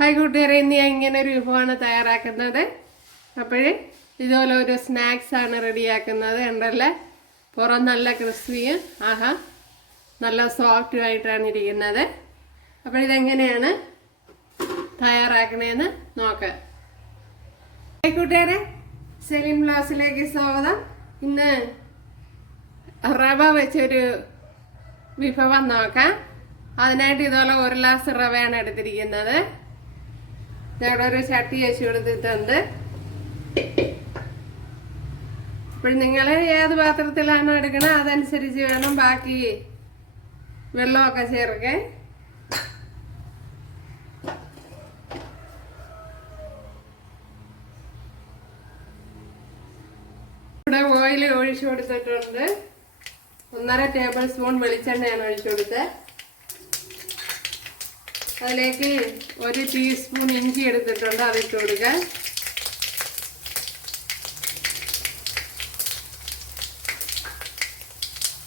Hi കൂട്ടുകാരെ ഇന്ന് ഞാൻ ഇങ്ങനെ ഒരു വിഭവമാണ് തയ്യാറാക്കുന്നത്. അപ്പോൾ ഇതുപോലെ ഒരു സ്നാക്സാണ് റെഡിയാക്കുന്നത്. ഉണ്ടല്ലേ പുറം നല്ല ക്രിസ്പിയും ആഹാ നല്ല സോഫ്റ്റും ആയിട്ടാണ് ഇരിക്കുന്നത്. അപ്പോൾ ഇതെങ്ങനെയാണ് തയ്യാറാക്കണേന്ന് നോക്കാം. ഹായ് കൂട്ടുകാരെ സെലിം ബ്ലാസിലേക്ക് സ്വാഗതം. ഇന്ന് റവ വെച്ചൊരു വിഭവം നോക്കാം. അതിനായിട്ട് ഇതുപോലെ ഒരു ഗ്ലാസ് റവയാണ് എടുത്തിരിക്കുന്നത്. ഒരു ചട്ടി ചേച്ചി കൊടുത്തിട്ടുണ്ട് അപ്പോൾ നിങ്ങൾ ഏത് പാത്രത്തിലാണോ എടുക്കണത് അതനുസരിച്ച് വേണം ബാക്കി വെള്ളമൊക്കെ ചേർക്കേ. ഇവിടെ ഓയിൽ ഒഴിച്ചു കൊടുത്തിട്ടുണ്ട്. ഒന്നര ടേബിൾ സ്പൂൺ വെളിച്ചെണ്ണയാണ് ഒഴിച്ചു കൊടുത്തത് അതിലേക്ക് ഒരു ടീസ്പൂൺ ഇഞ്ചി എടുത്തിട്ടുണ്ട് അതിട്ട് കൊടുക്കുക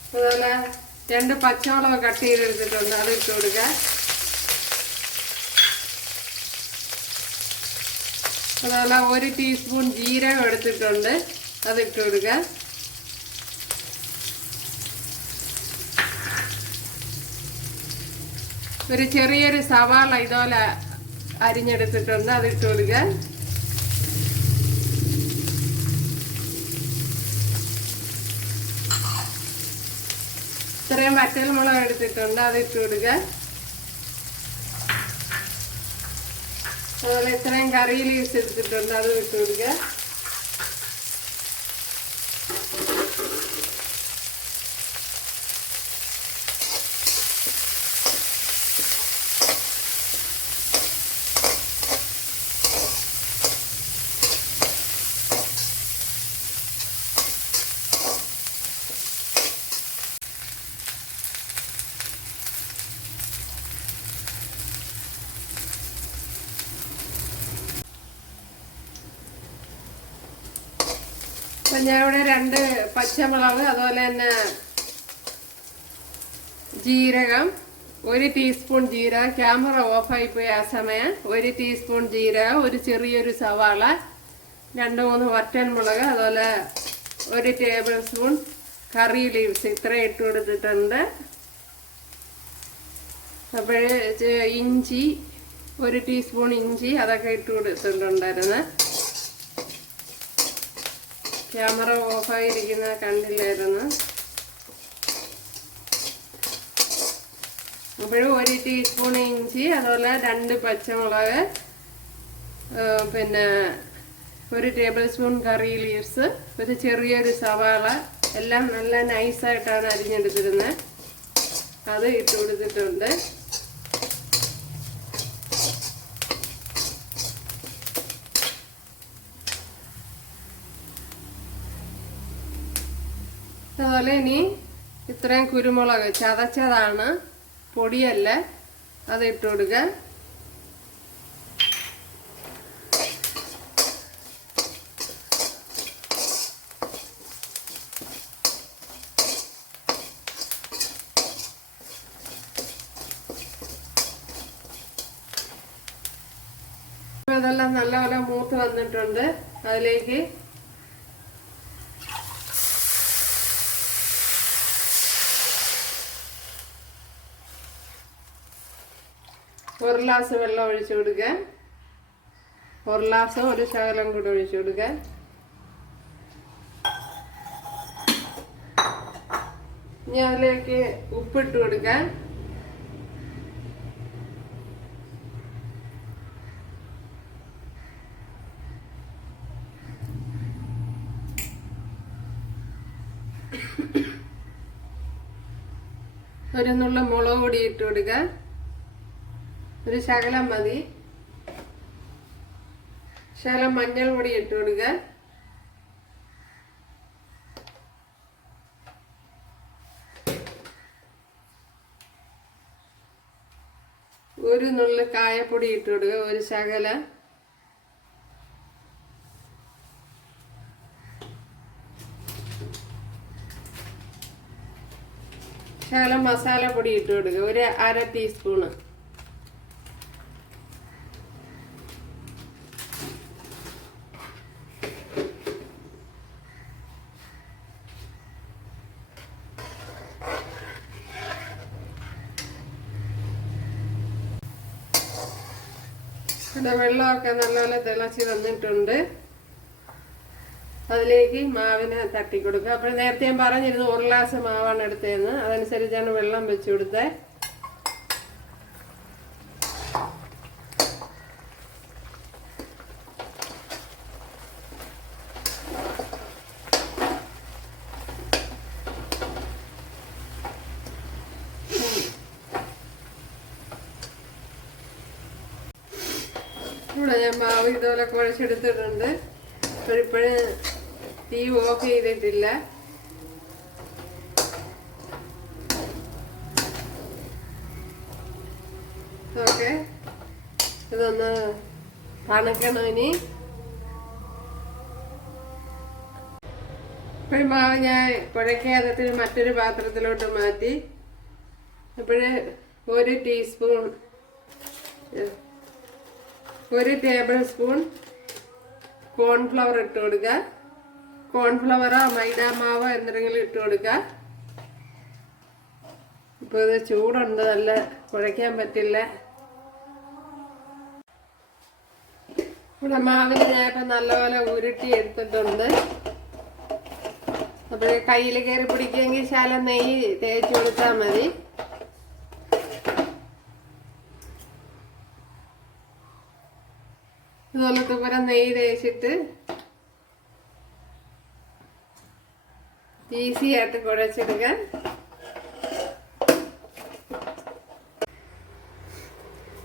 അതുപോലെ രണ്ട് പച്ചമുളക് കട്ട് ചെയ്തെടുത്തിട്ടുണ്ട് അത് ഇട്ട് കൊടുക്കുക അതുപോലെ ഒരു ടീസ്പൂൺ ജീരകം എടുത്തിട്ടുണ്ട് അത് ഇട്ട് കൊടുക്കുക ഒരു ചെറിയൊരു സവാള ഇതുപോലെ അരിഞ്ഞെടുത്തിട്ടുണ്ട് അത് ഇട്ട് കൊടുക്കുക. ഇത്രയും വറ്റൽ മുളക് എടുത്തിട്ടുണ്ട് അത് ഇട്ട് കൊടുക്കുക. അതുപോലെ ഇത്രയും കറി യൂസ് എടുത്തിട്ടുണ്ട് അത് ഇട്ട് ഞാൻ ഇവിടെ രണ്ട് പച്ചമുളക് അതുപോലെ തന്നെ ജീരകം ഒരു ടീസ്പൂൺ ജീരകം. ക്യാമറ ഓഫായി പോയി ആ സമയം. ഒരു ടീസ്പൂൺ ജീരകം ഒരു ചെറിയൊരു സവാള രണ്ട് മൂന്ന് വറ്റൻ മുളക് അതുപോലെ ഒരു ടേബിൾ സ്പൂൺ കറി ലീവ്സ് ഇത്ര ഇട്ട് കൊടുത്തിട്ടുണ്ട്. അപ്പോൾ ഇഞ്ചി ഒരു ടീസ്പൂൺ ഇഞ്ചി അതൊക്കെ ഇട്ട് കൊടുത്തിട്ടുണ്ടായിരുന്നു. ക്യാമറ ഓഫായിരിക്കുന്ന കണ്ടില്ലായിരുന്നു. അപ്പോഴും ഒരു ടീസ്പൂൺ ഇഞ്ചി അതുപോലെ രണ്ട് പച്ചമുളക് പിന്നെ ഒരു ടേബിൾ സ്പൂൺ കറി ലീവ്സ് ഒരു ചെറിയൊരു സവാള എല്ലാം നല്ല നൈസായിട്ടാണ് അരിഞ്ഞെടുത്തിരുന്നത് അത് ഇട്ട് കൊടുത്തിട്ടുണ്ട്. അതുപോലെ ഇനി ഇത്രയും കുരുമുളക് ചതച്ചതാണ്. പൊടിയല്ല അത് ഇട്ട് കൊടുക്കുക ഇതെല്ലാം നല്ലപോലെ മൂത്ത് വന്നിട്ടുണ്ട്. അതിലേക്ക് ഒരു ഗ്ലാസ് വെള്ളം ഒഴിച്ചു കൊടുക്കുക ഒരു ഗ്ലാസ് ഒരു ശകലം കൂടി ഒഴിച്ചു കൊടുക്കുക ഇനി അതിലേക്ക് ഉപ്പിട്ട് കൊടുക്കുക ഒരു നുള്ള മുളക് പൊടി ഇട്ട് കൊടുക്കുക ഒരു ശകലം മതി. ശകലം മഞ്ഞൾ പൊടി ഇട്ട് കൊടുക്കുക ഒരു നുള്ളു കായപ്പൊടി ഇട്ട് കൊടുക്കുക ഒരു ശകല. ശകലം മസാലപ്പൊടി ഇട്ട് കൊടുക്കുക ഒരു അര ടീസ്പൂണ്. വെള്ളമൊക്കെ നല്ലപോലെ തിളച്ച് വന്നിട്ടുണ്ട്. അതിലേക്ക് മാവിനെ തട്ടി കൊടുക്കുക അപ്പോൾ നേരത്തെ ഞാൻ പറഞ്ഞിരുന്നു ഒരു ഗ്ലാസ് മാവാണ് എടുത്തതെന്ന്. അതനുസരിച്ചാണ് വെള്ളം വെച്ച് കൊടുത്തത്. ഞാൻ മാവ് ഇതുപോലെ കുഴച്ചെടുത്തിട്ടുണ്ട് ഇപ്പോഴിപ്പോഴും തീ ഓഫ് ചെയ്തിട്ടില്ല. ഓക്കെ. ഇതൊന്ന് തണുക്കണം ഇനി. ഇപ്പോഴും മാവ് ഞാൻ കുഴക്കാതെ മറ്റൊരു പാത്രത്തിലോട്ട് മാറ്റി. അപ്പോഴ് ഒരു ടീസ്പൂൺ ഒരു ടേബിൾ സ്പൂൺ കോൺഫ്ലവർ ഇട്ട് കൊടുക്കുക കോൺഫ്ലവറോ മൈദ മാവോ എന്തെങ്കിലും ഇട്ട് കൊടുക്കുക ഇപ്പോൾ ഇത് ചൂടുണ്ട് നല്ല കുഴയ്ക്കാൻ പറ്റില്ല. ഇവിടെ മാവിന് ഇപ്പം നല്ലപോലെ ഉരുട്ടി എടുത്തിട്ടുണ്ട്. അപ്പോൾ കയ്യിൽ കയറി പിടിക്കുമെങ്കിൽ ശാല നെയ്യ് തേച്ച് കൊടുത്താൽ മതി. ഇതുപോലത്തെ പോലെ നെയ്യ് തേച്ചിട്ട് ഈസി ആയിട്ട് കുഴച്ചെടുക്കാൻ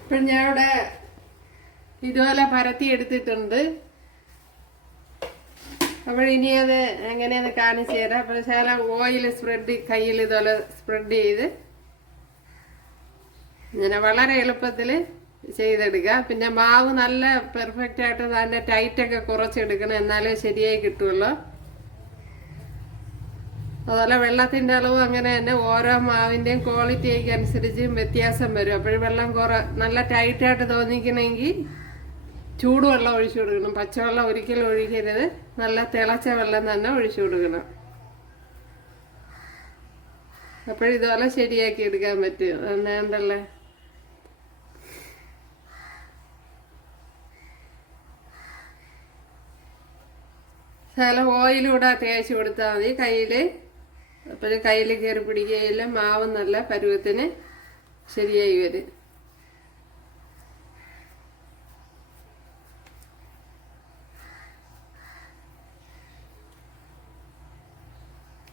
ഇപ്പം ഞാൻ ഇവിടെ ഇതുപോലെ പരത്തി എടുത്തിട്ടുണ്ട്. അപ്പോൾ ഇനി അത് എങ്ങനെയാന്ന് കാണിച്ചു തരാം. അപ്പോൾ ശാല ഓയിൽ സ്പ്രെഡ് കയ്യിൽ ഇതുപോലെ സ്പ്രെഡ് ചെയ്ത്. ഇങ്ങനെ വളരെ എളുപ്പത്തിൽ ചെയ്തെടുക്കുക. പിന്നെ മാവ് നല്ല പെർഫെക്റ്റ് ആയിട്ട് അതിന്റെ ടൈറ്റൊക്കെ കുറച്ചെടുക്കണം. എന്നാലേ ശരിയായി കിട്ടുള്ളൂ. അതുപോലെ വെള്ളത്തിന്റെ അളവ് അങ്ങനെ തന്നെ ഓരോ മാവിന്റെയും ക്വാളിറ്റിക്ക് അനുസരിച്ച് വ്യത്യാസം വരും. അപ്പോഴും വെള്ളം കുറ നല്ല ടൈറ്റായിട്ട് തോന്നിക്കണമെങ്കിൽ ചൂടുവെള്ളം ഒഴിച്ചു കൊടുക്കണം. പച്ചവെള്ളം ഒരിക്കലും ഒഴിക്കരുത്. നല്ല തിളച്ച വെള്ളം തന്നെ ഒഴിച്ചു കൊടുക്കണം. അപ്പോഴിതുപോലെ ശരിയാക്കി എടുക്കാൻ പറ്റും. അതുകൊണ്ടല്ലേ ശകലം ഓയിലൂടെ തേച്ച് കൊടുത്താൽ മതി. കയ്യിൽ അപ്പോൾ കയ്യിൽ കയറി പിടിക്കുകയില്ല മാവ് നല്ല പരുവത്തിന് ശരിയായി വരും.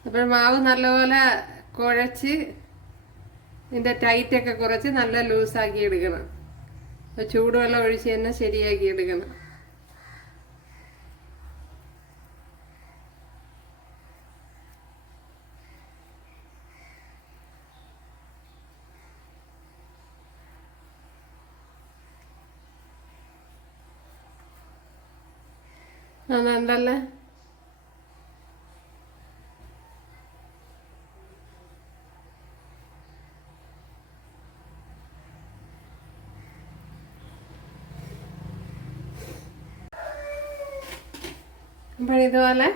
അപ്പോൾ മാവ് നല്ലപോലെ കുഴച്ച് ഇതിന്റെ ടൈറ്റൊക്കെ കുറച്ച് നല്ല ലൂസാക്കി എടുക്കണം. ചൂടുവെള്ളം ഒഴിച്ച് തന്നെ ശരിയാക്കി എടുക്കണം. അതുണ്ടല്ലേ അപ്പോൾ ഇതുപോലെ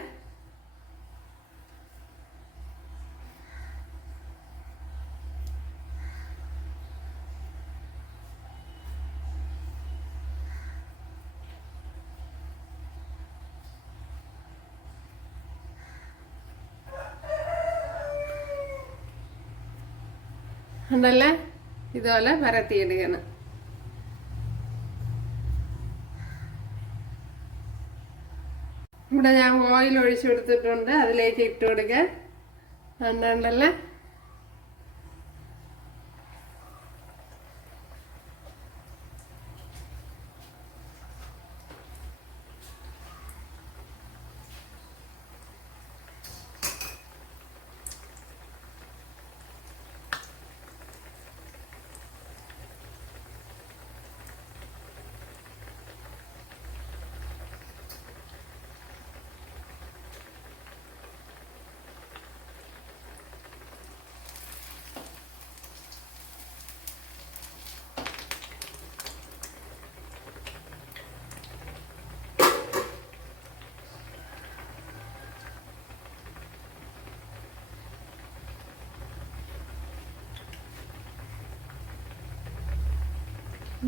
ഉണ്ടല്ലേ? ഇതുപോലെ പരത്തിയെടുക്കണം ഇവിടെ ഞാൻ ഓയിൽ ഒഴിച്ചു കൊടുത്തിട്ടുണ്ട്. അതിലേക്ക് ഇട്ട് കൊടുക്കുക ഉണ്ടല്ലേ?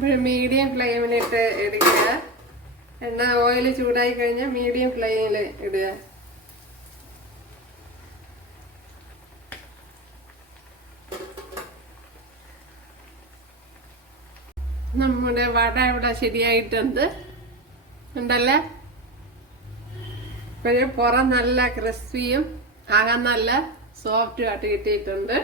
മീഡിയം ഫ്ലെയിമിലിട്ട് എടുക്കുക. എണ്ണ ഓയിൽ ചൂടായി കഴിഞ്ഞാൽ മീഡിയം ഫ്ലെയിമിൽ ഇടുക. നമ്മുടെ വട ഇവിടെ ശരിയായിട്ടുണ്ട്. ഉണ്ടല്ലേ? ഇപ്പോഴും പുറം നല്ല ക്രിസ്പിയും അകം നല്ല സോഫ്റ്റും ആയിട്ട് കിട്ടിയിട്ടുണ്ട്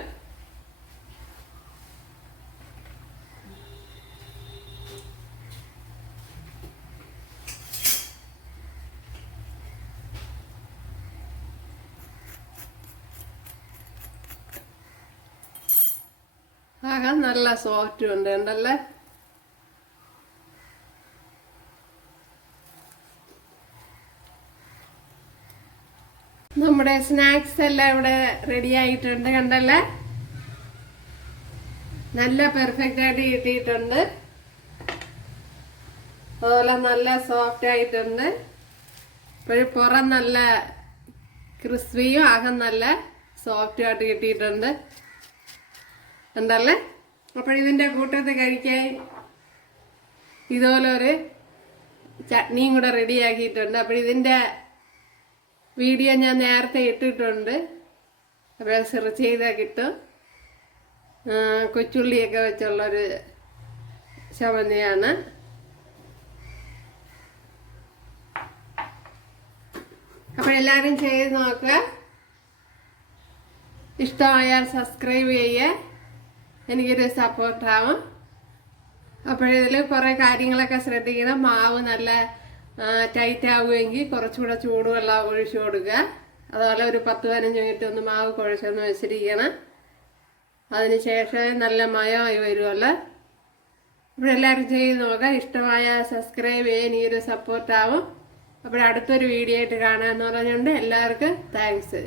അകം നല്ല സോഫ്റ്റും ഉണ്ട് നമ്മുടെ സ്നാക്സ് എല്ലാം ഇവിടെ റെഡി ആയിട്ടുണ്ട് കണ്ടല്ലേ? നല്ല പെർഫെക്റ്റ് ആയിട്ട് കിട്ടിയിട്ടുണ്ട്. അതുപോലെ നല്ല സോഫ്റ്റ് ആയിട്ടുണ്ട്. ഇപ്പോഴും പുറം നല്ല ക്രിസ്പിയും ആകെ നല്ല സോഫ്റ്റും ആയിട്ട് കിട്ടിയിട്ടുണ്ട്. ഉണ്ടല്ലേ അപ്പോൾ ഇതിന്റെ കൂട്ടത്തിൽ കഴിക്കാൻ ഇതുപോലെ ഒരു ചട്നിയും കൂടെ റെഡിയാക്കിയിട്ടുണ്ട്. അപ്പോൾ ഇതിന്റെ വീഡിയോ ഞാൻ നേരത്തെ ഇട്ടിട്ടുണ്ട്. അപ്പോൾ സെർച്ച് ചെയ്താൽ കിട്ടും. കൊച്ചുള്ളിയൊക്കെ വെച്ചുള്ളൊരു ചമന്തിയാണ്. അപ്പോൾ എല്ലാവരും ചെയ്ത് നോക്കുക. ഇഷ്ടമായാൽ സബ്സ്ക്രൈബ് ചെയ്യുക എനിക്കൊരു സപ്പോർട്ടാവും അപ്പോഴിതിൽ കുറേ കാര്യങ്ങളൊക്കെ ശ്രദ്ധിക്കണം. മാവ് നല്ല ടൈറ്റ് ആവുമെങ്കിൽ കുറച്ചുകൂടെ ചൂടുവെള്ളം ഒഴിച്ചു കൊടുക്കുക. അതുപോലെ ഒരു പത്ത് പതിനഞ്ച് മിനിറ്റ് ഒന്ന് മാവ് കുഴച്ചൊന്ന് വെച്ചിരിക്കണം. അതിന് ശേഷം നല്ല മയമായി വരുമല്ലോ. അപ്പോൾ എല്ലാവരും ചെയ്ത് നോക്കാം ഇഷ്ടമായ സബ്സ്ക്രൈബ് ചെയ്യാൻ ഈ ഒരു സപ്പോർട്ടാവും. അപ്പോൾ അടുത്തൊരു വീഡിയോ ആയിട്ട് കാണാമെന്ന് പറഞ്ഞുകൊണ്ട് എല്ലാവർക്കും താങ്ക്സ്.